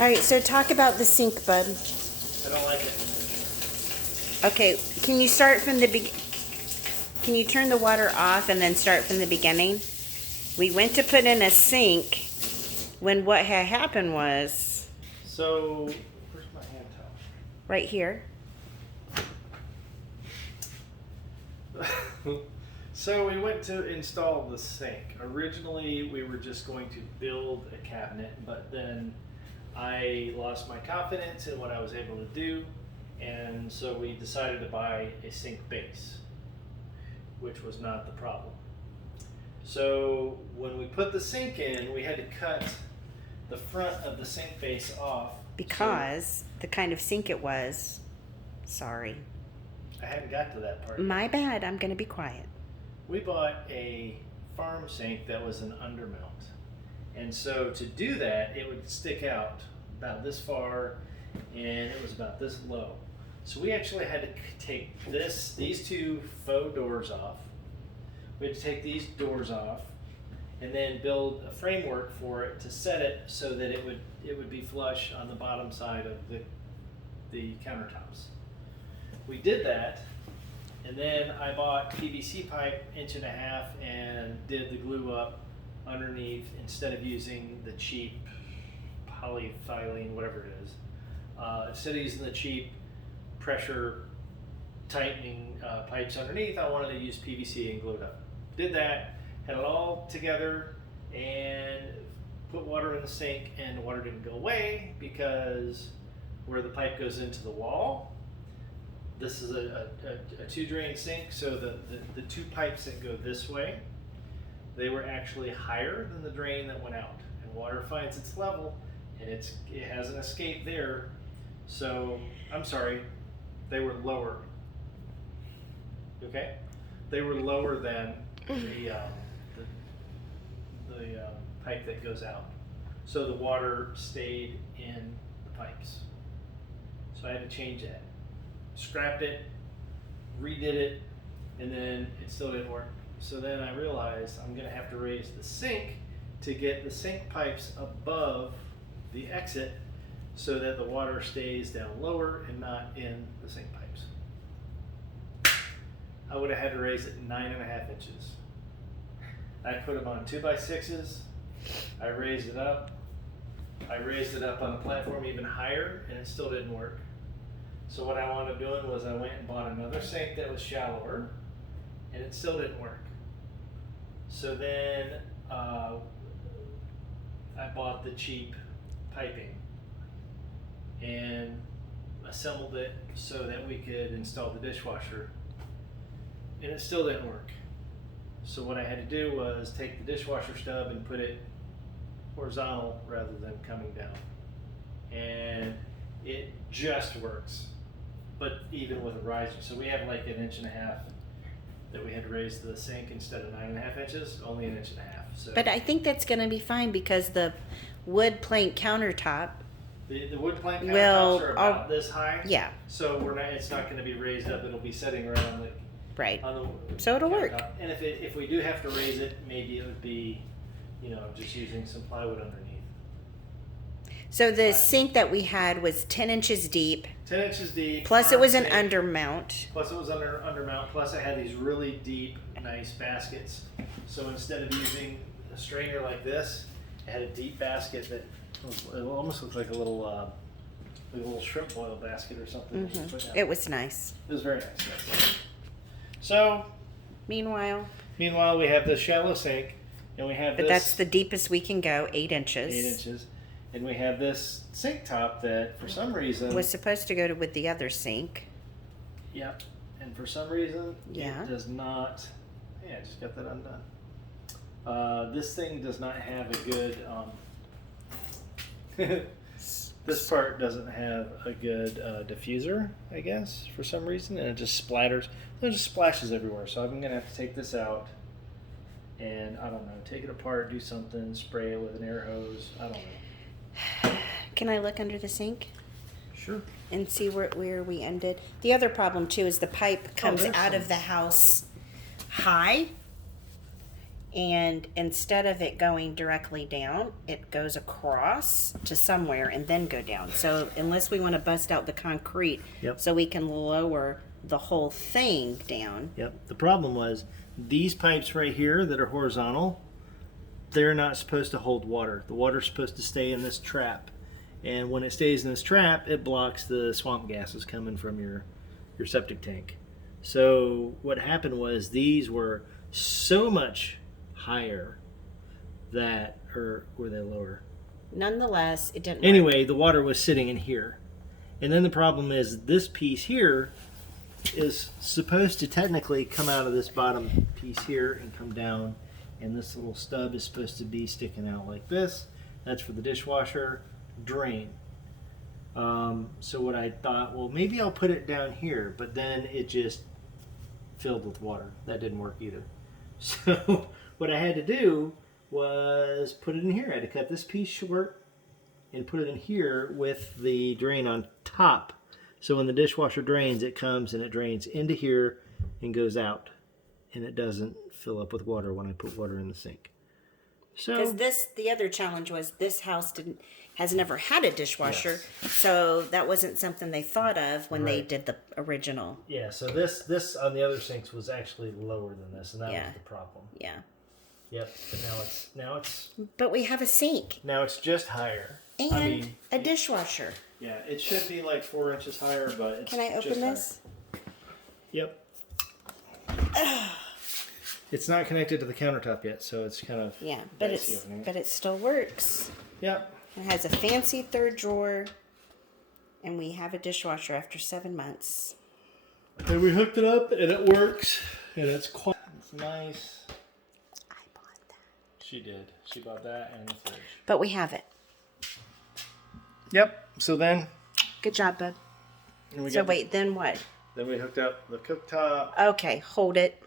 All right, so talk about the sink, bud. I don't like it. Okay, can you start from the Can you turn the water off and then start from the beginning? We went to put in a sink when what had happened was So, where's my hand towel? right here. So we went to install the sink. Originally, we were just going to build a cabinet, but then I lost my confidence in what I was able to do, and so we decided to buy a sink base, which was not the problem. So when we put the sink in, we had to cut the front of the sink base off. Because the kind of sink it was. Sorry. I hadn't got to that part. My bad. I'm going to be quiet. We bought a farm sink that was an undermount. And so to do that, it would stick out about this far and it was about this low. So we actually had to take these two faux doors off. We had to take these doors off and then build a framework for it to set it so that it would be flush on the bottom side of the countertops. We did that, and then I bought PVC pipe 1.5 inches and did the glue up underneath instead of using the cheap polyethylene, whatever it is. Instead of using the cheap pressure tightening pipes underneath, I wanted to use PVC and glue it up. Did that, had it all together, and put water in the sink, and the water didn't go away because where the pipe goes into the wall, this is a 2-drain sink, so the two pipes that go this way, they were actually higher than the drain that went out. And water finds its level, and it has an escape there. So, I'm sorry, they were lower. Okay? They were lower than the pipe that goes out. So the water stayed in the pipes. So I had to change that. Scrapped it, redid it, and then it still didn't work. So then I realized I'm gonna have to raise the sink to get the sink pipes above the exit so that the water stays down lower and not in the sink pipes. I would have had to raise it 9.5 inches. I put them on 2x6s. I raised it up. I raised it up on the platform even higher, and it still didn't work. So what I wound up doing was I went and bought another sink that was shallower, and it still didn't work. So then I bought the cheap piping and assembled it so that we could install the dishwasher, and it still didn't work. So what I had to do was take the dishwasher stub and put it horizontal rather than coming down, and it just works. But even with a riser, so we have like 1.5 inches that we had to raise the sink instead of 9.5 inches, only 1.5 inches. So But I think that's going to be fine because the wood plank countertop. the wood plank countertops are about this high. Yeah. So it's not going to be raised up. It'll be sitting right on the Right. on the So it'll work. countertop. And if we do have to raise it, maybe it would be, just using some plywood underneath. So the sink that we had was 10 inches deep. 10 inches deep. Plus it was an sink. undermount. Plus it was undermount. Plus it had these really deep, nice baskets. So instead of using a strainer like this, it had a deep basket that it almost looked like a little shrimp boil basket or something. that you put down. It was nice. It was very nice. Yes. So Meanwhile, meanwhile, we have this shallow sink, and we have but this that's the deepest we can go, 8 inches. 8 inches, and we have this sink top that for some reason Was supposed to go with the other sink. Yep. And for some reason, Yeah. it does not. Yeah, I just got that undone. This thing does not have a good. This part doesn't have a good diffuser, I guess, for some reason, and it just splatters. It just splashes everywhere. So I'm gonna have to take this out, and I don't know, take it apart, do something, spray it with an air hose. I don't know. Can I look under the sink Sure. and see where we ended? The other problem too is the pipe comes there's out some. of the house high, And instead of it going directly down, it goes across to somewhere and then go down. So unless we want to bust out the concrete, Yep. so we can lower the whole thing down. Yep. The problem was these pipes right here that are horizontal, they're not supposed to hold water. The water's supposed to stay in this trap. And when it stays in this trap, it blocks the swamp gases coming from your septic tank. So what happened was these were so much higher that, or were they lower? Nonetheless, it didn't work. Anyway, the water was sitting in here. And then the problem is this piece here is supposed to technically come out of this bottom piece here and come down. And this little stub is supposed to be sticking out like this. That's for the dishwasher drain. So what I thought, well, maybe I'll put it down here, but then it just filled with water. That didn't work either. So what I had to do was put it in here. I had to cut this piece short and put it in here with the drain on top. So when the dishwasher drains, it comes and it drains into here and goes out. And it doesn't fill up with water when I put water in the sink. So Because the other challenge was this house has never had a dishwasher, so that wasn't something they thought of when they Right. did the original. yeah, so this on the other sinks was actually lower than this, and that Yeah. was the problem. Yeah, Yep, but now but we have a sink it's just higher. and I mean, a dishwasher. yeah, it should be like 4 inches higher, but it's Can I open just this? higher. Yep. It's not connected to the countertop yet, so it's kind of Yeah, but dicey opening it. it still works. Yep. It has a fancy third drawer, and we have a dishwasher after 7 months. And we hooked it up, and it works, and it's nice. I bought that, She did. She bought that and the fridge. but we have it. Yep. So then, Good job, bud. and we So got wait, then what? then we hooked up the cooktop. Okay, hold it.